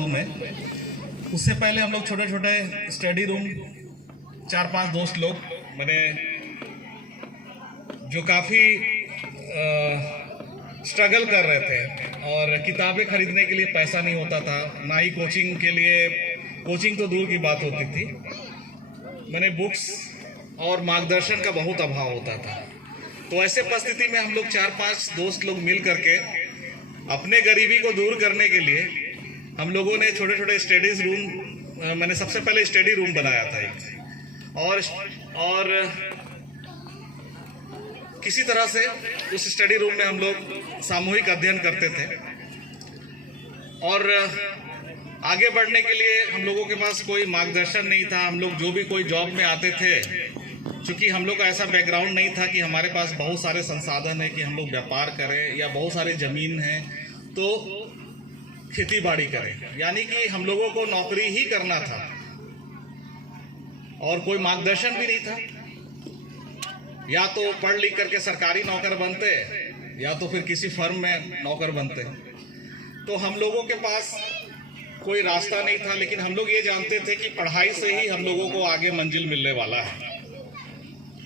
में उससे पहले हम लोग छोटे छोटे स्टडी रूम 4-5 दोस्त लोग मैंने जो काफ़ी स्ट्रगल कर रहे थे और किताबें खरीदने के लिए पैसा नहीं होता था, ना ही कोचिंग के लिए, कोचिंग तो दूर की बात होती थी। मैंने बुक्स और मार्गदर्शन का बहुत अभाव होता था। तो ऐसे परिस्थिति में हम लोग 4-5 दोस्त लोग मिल करके अपने गरीबी को दूर करने के लिए हम लोगों ने छोटे छोटे स्टडीज रूम, मैंने सबसे पहले स्टडी रूम बनाया था एक, और किसी तरह से उस स्टडी रूम में हम लोग सामूहिक अध्ययन करते थे। और आगे बढ़ने के लिए हम लोगों के पास कोई मार्गदर्शन नहीं था। हम लोग जो भी कोई जॉब में आते थे, क्योंकि हम लोग का ऐसा बैकग्राउंड नहीं था कि हमारे पास बहुत सारे संसाधन है कि हम लोग व्यापार करें या बहुत सारी ज़मीन है तो खेती बाड़ी करें, यानी कि हम लोगों को नौकरी ही करना था और कोई मार्गदर्शन भी नहीं था। या तो पढ़ लिख करके सरकारी नौकर बनते या तो फिर किसी फर्म में नौकर बनते। तो हम लोगों के पास कोई रास्ता नहीं था, लेकिन हम लोग ये जानते थे कि पढ़ाई से ही हम लोगों को आगे मंजिल मिलने वाला है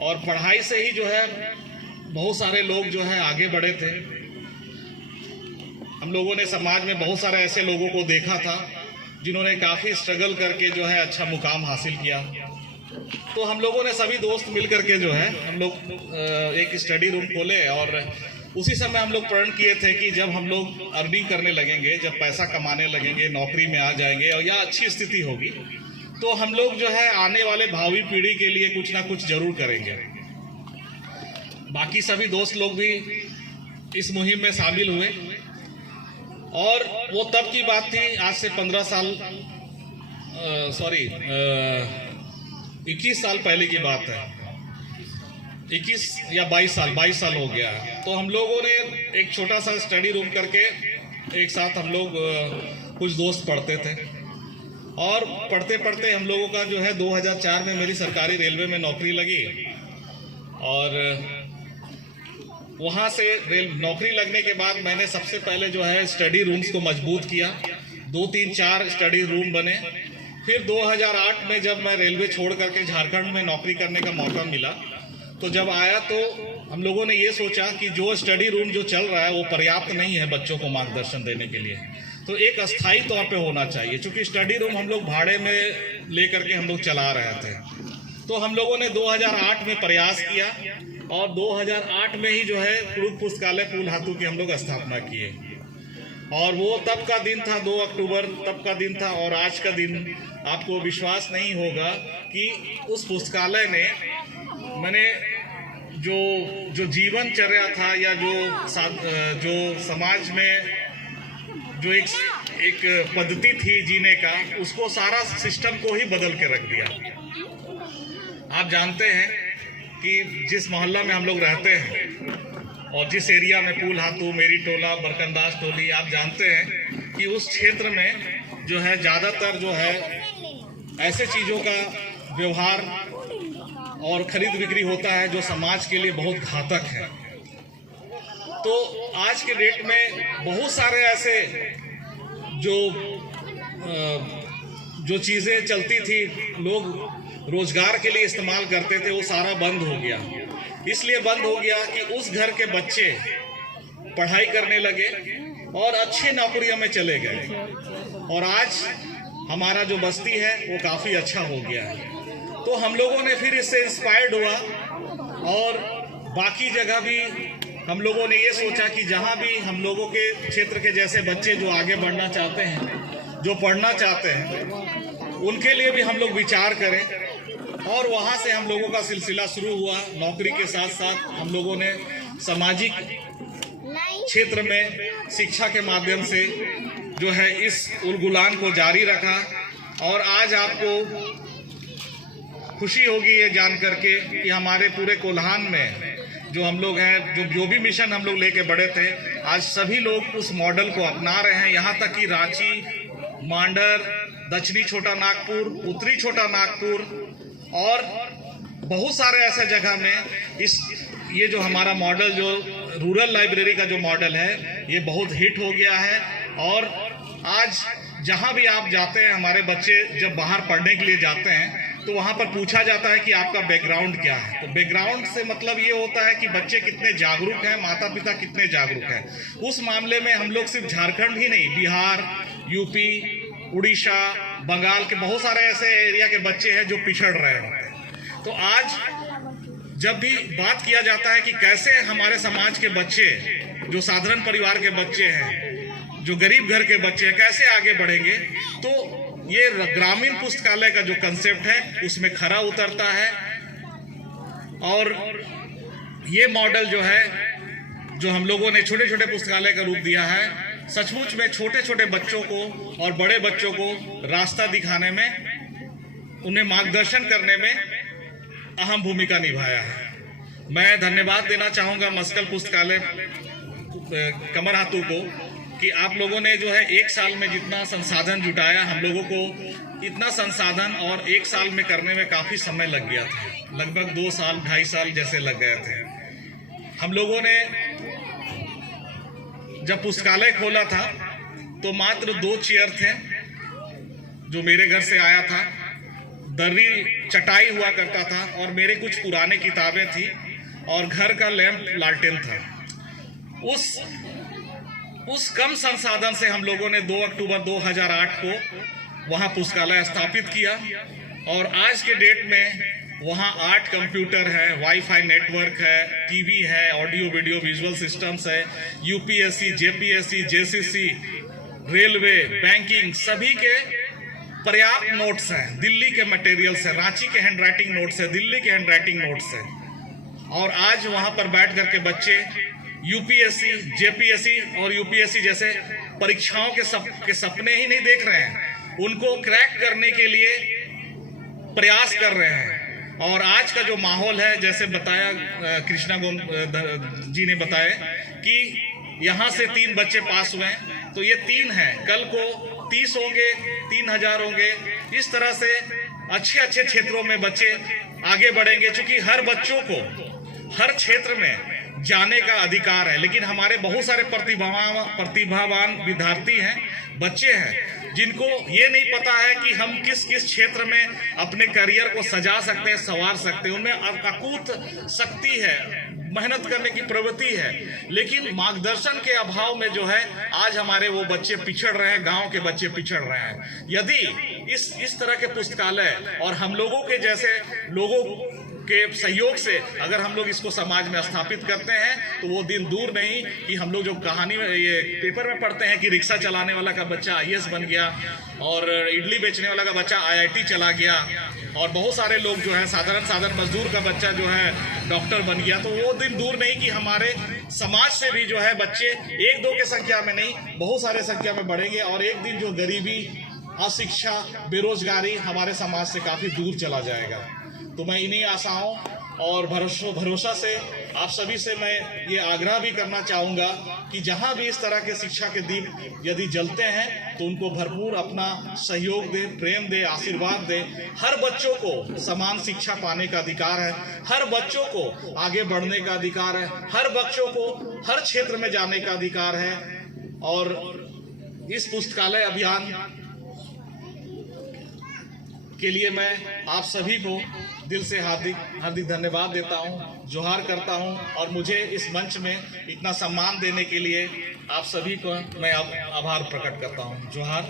और पढ़ाई से ही जो है बहुत सारे लोग जो है आगे बढ़े थे। हम लोगों ने समाज में बहुत सारे ऐसे लोगों को देखा था जिन्होंने काफ़ी स्ट्रगल करके जो है अच्छा मुकाम हासिल किया। तो हम लोगों ने सभी दोस्त मिल करके जो है हम लोग एक स्टडी रूम खोले और उसी समय हम लोग प्रण किए थे कि जब हम लोग अर्निंग करने लगेंगे, जब पैसा कमाने लगेंगे, नौकरी में आ जाएंगे और या अच्छी स्थिति होगी, तो हम लोग जो है आने वाले भावी पीढ़ी के लिए कुछ ना कुछ जरूर करेंगे। बाकी सभी दोस्त लोग भी इस मुहिम में शामिल हुए और वो तब की बात थी, आज से 15 साल 21 साल पहले की बात है। 21 या 22 साल हो गया है। तो हम लोगों ने एक छोटा सा स्टडी रूम करके एक साथ हम लोग कुछ दोस्त पढ़ते थे और पढ़ते पढ़ते हम लोगों का जो है 2004 में मेरी सरकारी रेलवे में नौकरी लगी और वहाँ से नौकरी लगने के बाद मैंने सबसे पहले जो है स्टडी रूम्स को मजबूत किया। 2-3-4 स्टडी रूम बने। फिर 2008 में जब मैं रेलवे छोड़ करके झारखंड में नौकरी करने का मौका मिला, तो जब आया तो हम लोगों ने ये सोचा कि जो स्टडी रूम जो चल रहा है वो पर्याप्त नहीं है बच्चों को मार्गदर्शन देने के लिए, तो एक अस्थायी तौर पे होना चाहिए। क्योंकि स्टडी रूम हम लोग भाड़े में ले करके हम लोग चला रहे थे। तो हम लोगों ने 2008 में प्रयास किया और 2008 में ही जो है कुरुख पुस्तकालय फूलहातू की हम लोग स्थापना किए। और वो तब का दिन था, 2 अक्टूबर तब का दिन था। और आज का दिन आपको विश्वास नहीं होगा कि उस पुस्तकालय ने मैंने जो जीवनचर्या था या जो समाज में जो एक पद्धति थी जीने का, उसको सारा सिस्टम को ही बदल के रख दिया। आप जानते हैं कि जिस मोहल्ला में हम लोग रहते हैं और जिस एरिया में फूलहातू, मेरी टोला, बरकंदाज टोली, आप जानते हैं कि उस क्षेत्र में जो है ज़्यादातर जो है ऐसे चीज़ों का व्यवहार और खरीद बिक्री होता है जो समाज के लिए बहुत घातक है। तो आज के डेट में बहुत सारे ऐसे जो चीज़ें चलती थी, लोग रोजगार के लिए इस्तेमाल करते थे, वो सारा बंद हो गया। इसलिए बंद हो गया कि उस घर के बच्चे पढ़ाई करने लगे और अच्छी नौकरियों में चले गए और आज हमारा जो बस्ती है वो काफ़ी अच्छा हो गया है। तो हम लोगों ने फिर इससे इंस्पायर्ड हुआ और बाकी जगह भी हम लोगों ने ये सोचा कि जहाँ भी हम लोगों के क्षेत्र के जैसे बच्चे जो आगे बढ़ना चाहते हैं, जो पढ़ना चाहते हैं, उनके लिए भी हम लोग विचार करें। और वहाँ से हम लोगों का सिलसिला शुरू हुआ। नौकरी के साथ साथ हम लोगों ने सामाजिक क्षेत्र में शिक्षा के माध्यम से जो है इस उलगुलान को जारी रखा। और आज आपको खुशी होगी ये जान करके कि हमारे पूरे कोल्हान में जो हम लोग हैं, जो भी मिशन हम लोग लेके बढ़े थे, आज सभी लोग उस मॉडल को अपना रहे हैं। यहाँ तक कि रांची, मांडर, दक्षिणी छोटा नागपुर, उत्तरी छोटा नागपुर और बहुत सारे ऐसे जगह में ये जो हमारा मॉडल, जो रूरल लाइब्रेरी का जो मॉडल है, ये बहुत हिट हो गया है। और आज जहाँ भी आप जाते हैं, हमारे बच्चे जब बाहर पढ़ने के लिए जाते हैं तो वहाँ पर पूछा जाता है कि आपका बैकग्राउंड क्या है। तो बैकग्राउंड से मतलब ये होता है कि बच्चे कितने जागरूक हैं, माता पिता कितने जागरूक हैं। उस मामले में हम लोग सिर्फ झारखंड ही नहीं, बिहार, यूपी, उड़ीसा, बंगाल के बहुत सारे ऐसे एरिया के बच्चे हैं जो पिछड़ रहे हैं। तो आज जब भी बात किया जाता है कि कैसे हमारे समाज के बच्चे, जो साधारण परिवार के बच्चे हैं, जो गरीब घर के बच्चे हैं, कैसे आगे बढ़ेंगे, तो ये ग्रामीण पुस्तकालय का जो कंसेप्ट है उसमें खरा उतरता है। और ये मॉडल जो है, जो हम लोगों ने छोटे छोटे पुस्तकालय का रूप दिया है, सचमुच में छोटे छोटे बच्चों को और बड़े बच्चों को रास्ता दिखाने में, उन्हें मार्गदर्शन करने में अहम भूमिका निभाया है। मैं धन्यवाद देना चाहूँगा मस्कल पुस्तकालय कमरहातू को कि आप लोगों ने जो है 1 साल में जितना संसाधन जुटाया, हम लोगों को इतना संसाधन और 1 साल में करने में काफ़ी समय लग गया था, लगभग 2 साल 2.5 साल जैसे लग गए थे। हम लोगों ने जब पुस्तकालय खोला था तो मात्र 2 चेयर थे जो मेरे घर से आया था, दर्री चटाई हुआ करता था और मेरे कुछ पुराने किताबें थी और घर का लैंप लालटेन था। उस कम संसाधन से हम लोगों ने 2 अक्टूबर 2008 को वहाँ पुस्तकालय स्थापित किया और आज के डेट में वहाँ 8 कंप्यूटर है, वाईफाई नेटवर्क है, टीवी है, ऑडियो वीडियो विजुअल सिस्टम्स है, UPSC, JPSC, JCC, railway, banking, सभी के पर्याप्त नोट्स हैं, दिल्ली के मटेरियल्स हैं, रांची के हैंडराइटिंग नोट्स हैं, दिल्ली के हैंडराइटिंग नोट्स हैं। और आज वहाँ पर बैठ करके बच्चे यूपीएससी, जेपीएससी और यूपीएससी जैसे परीक्षाओं के सपने ही नहीं देख रहे हैं, उनको क्रैक करने के लिए प्रयास कर रहे हैं। और आज का जो माहौल है, जैसे बताया कृष्णा जी ने बताया कि यहाँ से 3 बच्चे पास हुए हैं, तो ये 3 हैं, कल को 30 होंगे, 3000 होंगे। इस तरह से अच्छे अच्छे क्षेत्रों में बच्चे आगे बढ़ेंगे, क्योंकि हर बच्चों को हर क्षेत्र में जाने का अधिकार है। लेकिन हमारे बहुत सारे प्रतिभावान विद्यार्थी हैं, बच्चे हैं, जिनको ये नहीं पता है कि हम किस किस क्षेत्र में अपने करियर को सजा सकते हैं, संवार सकते हैं। उनमें अकूत शक्ति है, मेहनत करने की प्रवृत्ति है, लेकिन मार्गदर्शन के अभाव में जो है आज हमारे वो बच्चे पिछड़ रहे हैं, गांव के बच्चे पिछड़ रहे हैं। यदि इस तरह के पुस्तकालय और हम लोगों के जैसे लोगों के सहयोग से अगर हम लोग इसको समाज में स्थापित करते हैं तो वो दिन दूर नहीं कि हम लोग जो कहानी में ये पेपर में पढ़ते हैं कि रिक्शा चलाने वाला का बच्चा आईएएस बन गया और इडली बेचने वाला का बच्चा आईआईटी चला गया और बहुत सारे लोग जो है साधारण मजदूर का बच्चा जो है डॉक्टर बन गया। तो वो दिन दूर नहीं कि हमारे समाज से भी जो है बच्चे 1-2 के संख्या में नहीं, बहुत सारे संख्या में बढ़ेंगे और एक दिन जो गरीबी, अशिक्षा, बेरोजगारी हमारे समाज से काफ़ी दूर चला जाएगा। तो मैं इन्हीं आशाओं और भरोसा से आप सभी से मैं ये आग्रह भी करना चाहूँगा कि जहाँ भी इस तरह के शिक्षा के दीप यदि जलते हैं तो उनको भरपूर अपना सहयोग दे, प्रेम दे, आशीर्वाद दे। हर बच्चों को समान शिक्षा पाने का अधिकार है, हर बच्चों को आगे बढ़ने का अधिकार है, हर बच्चों को हर क्षेत्र में जाने का अधिकार है। और इस पुस्तकालय अभियान के लिए मैं आप सभी को दिल से हार्दिक धन्यवाद देता हूं, जोहार करता हूं और मुझे इस मंच में इतना सम्मान देने के लिए आप सभी को मैं आभार प्रकट करता हूं। जोहार।